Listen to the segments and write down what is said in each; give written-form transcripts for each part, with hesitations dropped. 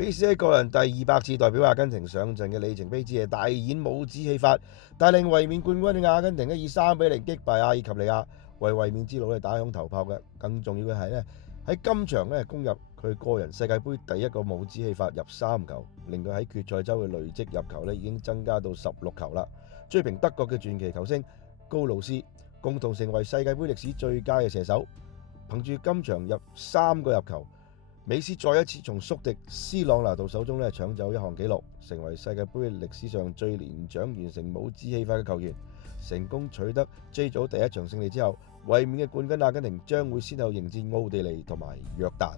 美斯喺個人第200次代表阿根廷上陣嘅里程碑，只係大演帽子戲法，帶領衛冕冠軍嘅阿根廷以3-0擊敗阿爾及利亞，為衛冕之路打響頭炮嘅。更重要嘅係喺今場攻入佢個人世界盃第一個帽子戲法入3球，令佢喺決賽周嘅累積入球已經增加到16球啦，追平德國嘅傳奇球星高魯斯，共同成為世界盃歷史最佳嘅射手。憑住今場入3個入球，美斯再一次從宿敵斯朗拿度手中搶走一項紀錄，成為世界盃歷史上最年長完成帽子戲法嘅球員。成功取得 J 組第一場勝利之後，衛冕嘅冠軍阿根廷將會先後迎戰奧地利同埋約旦。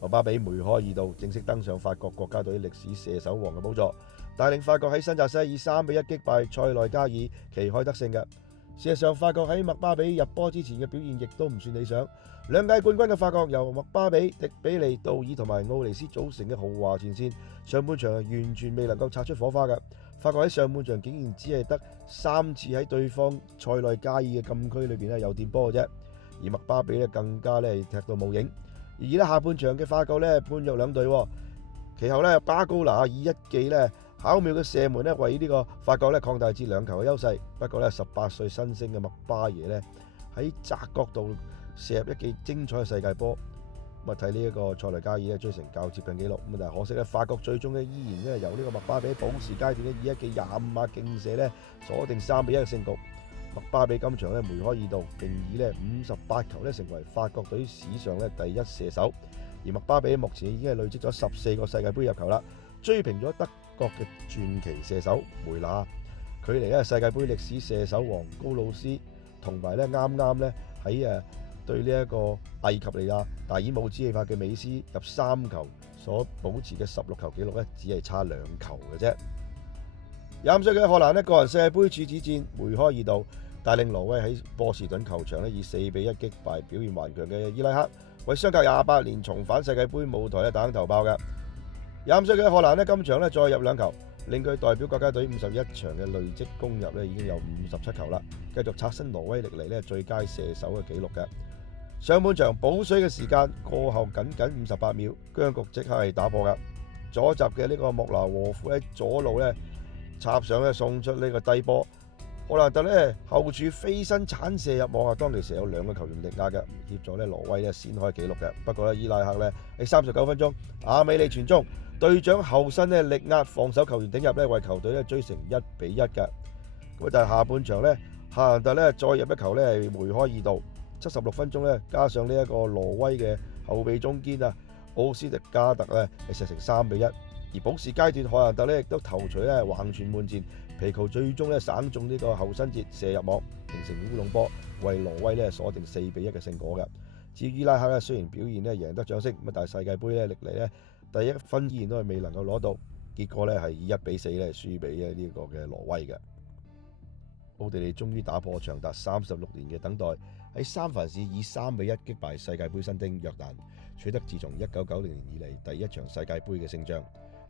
麥巴比梅開二度，正式登上法國國家隊歷史射手王嘅寶座，帶領法國喺新澤西以3-1擊敗塞內加爾，旗開得勝嘅。事實上，法國喺麥巴比入波之前嘅表現亦都唔算理想。兩屆冠軍嘅法國由麥巴比、迪比利、杜爾同埋奧尼斯組成嘅豪華前線，上半場係完全未能夠擦出火花嘅。法國喺上半場竟然只係得3次喺對方塞內加爾嘅禁區裏邊有掂波嘅啫，而麥巴比更加踢到冇影。而下半場嘅法國判若兩隊，其後巴高拿以一記巧妙嘅射門為呢個法國擴大至2球嘅優勢。不過18歲新星嘅麥巴耶喺窄角度射入一記精彩嘅世界波，睇呢一個塞內加爾追成較接近紀錄。但係可惜法國最終依然由呢個麥巴比補時階段以一記25碼勁射鎖定3-1嘅勝局。麥巴比今場梅開二度，並以58球成為法國隊史上第一射手。而麥巴比目前已經累積咗14個世界盃入球啦，追平咗德國嘅傳奇射手梅拿，距離世界盃歷史射手王高魯斯同埋啱啱喺對呢一個阿爾及利亞大演帽子戲法嘅美斯入3球所保持嘅16球紀錄只係差2球嘅啫。25歲嘅荷蘭個人世界盃處子戰梅開二度，帶領挪威喺波士頓球場以4-1擊敗表現頑強嘅伊拉克，為相隔28年重返世界盃舞台打響頭炮嘅。25歲嘅荷蘭今場再入2球，令佢代表國家隊51場嘅累積攻入已經有57球啦，繼續刷新挪威歷嚟最佳射手嘅紀錄嘅。上半場補水嘅時間過後僅58秒，僵局即刻係打破㗎。左閘嘅呢個莫拿和夫喺左路插上送出呢個低波，荷蘭特後柱飛身鏟射入網，當其時有2個球員力壓嘅，協助挪威先開紀錄嘅。不過伊拉克喺39分鐘，阿美利傳中，隊長後身力壓防守球員頂入為球隊追成1-1嘅。咁但係下半場夏蘭特再入一球梅開二度。76分鐘加上呢一個挪威嘅後備中堅奧斯迪加特射成3-1。而補時階段，荷蘭特亦都頭槌橫傳門前，皮球最終省中呢個後身節射入網，形成烏龍波，為挪威鎖定4-1嘅勝果嘅。至於伊拉克雖然表現贏得掌聲，但係世界盃歷嚟第一分依然都係未能夠攞到，結果係以1-4輸俾呢個嘅挪威嘅。奧地利終於打破長達36年嘅等待，喺三藩市以3-1擊敗世界盃新丁約旦，取得自從1990年以嚟第一場世界盃嘅勝仗。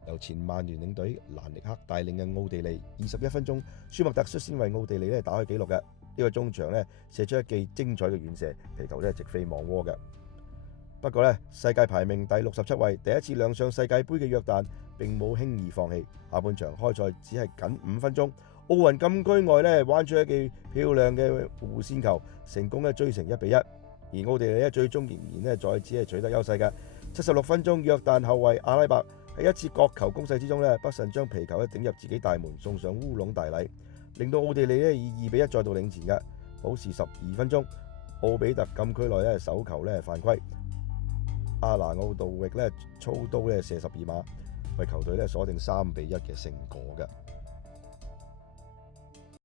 由前曼聯領隊蘭尼克帶領嘅奧地利21分鐘，舒麥特率先為奧地利打開紀錄嘅。呢個中場射出一記精彩嘅遠射，皮球直飛網窩嘅。不過世界排名第67位，第一次亮相世界盃嘅約旦並冇輕易放棄，下半場開賽只係僅5分鐘，奧運禁區外彎出一記漂亮嘅弧線球，成功追成1-1。而奧地利最終仍然再次係取得優勢嘅。76分鐘，約旦後衛阿拉伯喺一次角球攻勢之中不慎將皮球頂入自己大門，送上烏龍大禮，令到奧地利以2-1再度領前嘅。補時12分鐘，奧比特禁區內手球犯規，阿拿奧杜域操刀射12碼，為球隊鎖定3-1嘅勝果嘅。